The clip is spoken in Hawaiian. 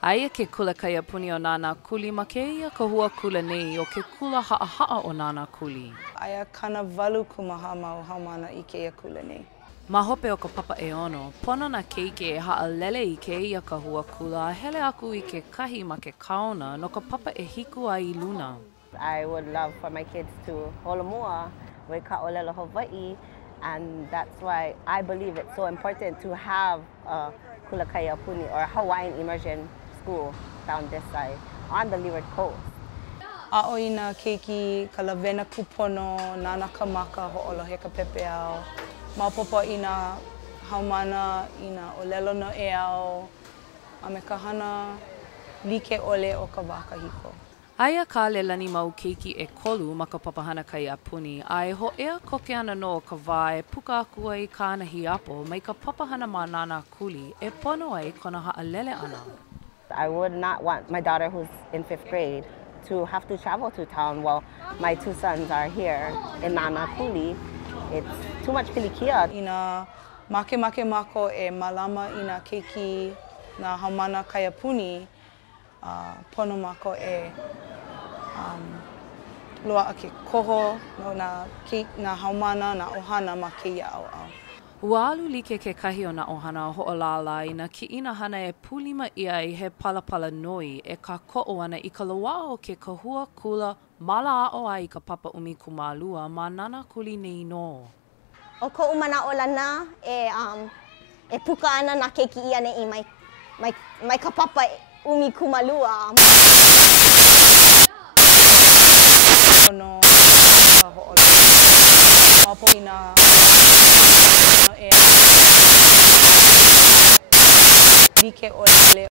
Aia ke kula kaiapuni o Nānākuli ma keia ka hua kula nei o ke kula ʻāhaʻo o Nānākuli. Aia kana walu kumaha mau haumana I keia kula nei. Ma hope o ka papa e ono, pono na keike e haʻalele I keia ka hua kula a hele aku I ke kahi ma ke kaona no ka papa e hiku ai I luna. I would love for my kids to holomua with ka ʻŌlelo Hawaii, and that's why I believe it's so important to have a kula kaiapuni or Hawaiian immersion school down this side on the Leeward Coast. A'o I nā keiki, ka lawena kupono, nāna ka maka ho'olohe ka pepeao, maopopo I nā haumana, I nā ʻŌlelo no ʻeao, a me ka hana like ʻole o ka wā kahiko. Aia ka lelani mau keiki e kolu ma ka papahana kaiapuni, a e hoʻea koke ana no o ka wā e puka aku ai ka anahi apo mai ka papahana ma Nānākuli e pono ai kona haʻalele ana. I would not want my daughter who's in 5th grade to have to travel to town while my 2 sons are here in Nānākuli. It's too much pilikia. I nā make mako e malama I nā keiki nā haumana kaiapuni, pono mako e loaʻa ke koho no nā haumana, nā ʻohana ma keia ʻaoʻao. Ua alu like ke kahi o nā ʻohana hoʻolālā I nā kiʻina hana e pulima ʻia I he palapala noi e ka koʻo ana I ka loaʻa o ke kahua kula malaʻo ai I ka papa ʻumikumalua ma Nānākuli nei no. O koʻu manaʻo lana e puka ana nā keiki ʻia neʻi mai ka papa ʻumikumalua. Pono ka hoʻolohe, maopo I nā no ʻea, like ʻole